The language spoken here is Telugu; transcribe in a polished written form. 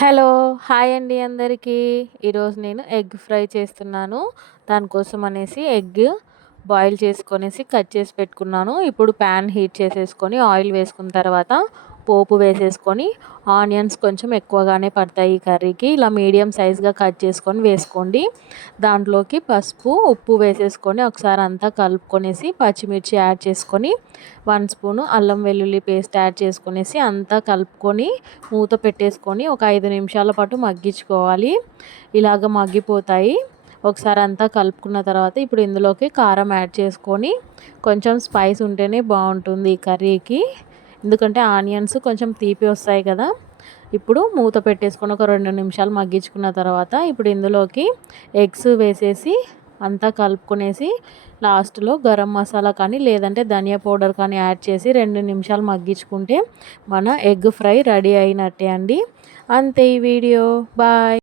హలో! హాయ్ అండి అందరికీ. ఈరోజు నేను ఎగ్ ఫ్రై చేస్తున్నాను. దానికోసం అనేసి ఎగ్ బాయిల్ చేసుకొనేసి కట్ చేసి పెట్టుకున్నాను. ఇప్పుడు ప్యాన్ హీట్ చేసేసుకొని ఆయిల్ వేసుకున్న తర్వాత పోపు వేసేసుకొని ఆనియన్స్ కొంచెం ఎక్కువగానే పడతాయి ఈ కర్రీకి. ఇలా మీడియం సైజ్‌గా కట్ చేసుకొని వేసుకోండి. దాంట్లోకి పసుపు, ఉప్పు వేసేసుకొని ఒకసారి అంతా కలుపుకొనేసి పచ్చిమిర్చి యాడ్ చేసుకొని 1 స్పూను అల్లం వెల్లుల్లి పేస్ట్ యాడ్ చేసుకొనేసి అంతా కలుపుకొని మూత పెట్టేసుకొని ఒక 5 నిమిషాల పాటు మగ్గించుకోవాలి. ఇలాగ మగ్గిపోతాయి. ఒకసారి అంతా కలుపుకున్న తర్వాత ఇప్పుడు ఇందులోకి కారం యాడ్ చేసుకొని కొంచెం స్పైస్ ఉంటేనే బాగుంటుంది ఈ కర్రీకి. ఎందుకంటే ఆనియన్స్ కొంచెం తీపి వస్తాయి కదా. ఇప్పుడు మూత పెట్టేసుకొని ఒక 2 నిమిషాలు మగ్గించుకున్న తర్వాత ఇప్పుడు ఇందులోకి ఎగ్స్ వేసేసి అంతా కలుపుకొనేసి లాస్ట్‌లో గరం మసాలా కానీ లేదంటే ధనియా పౌడర్ కానీ యాడ్ చేసి 2 నిమిషాలు మగ్గించుకుంటే మన ఎగ్ ఫ్రై రెడీ అయినట్టే అండి. అంతే ఈ వీడియో. బాయ్.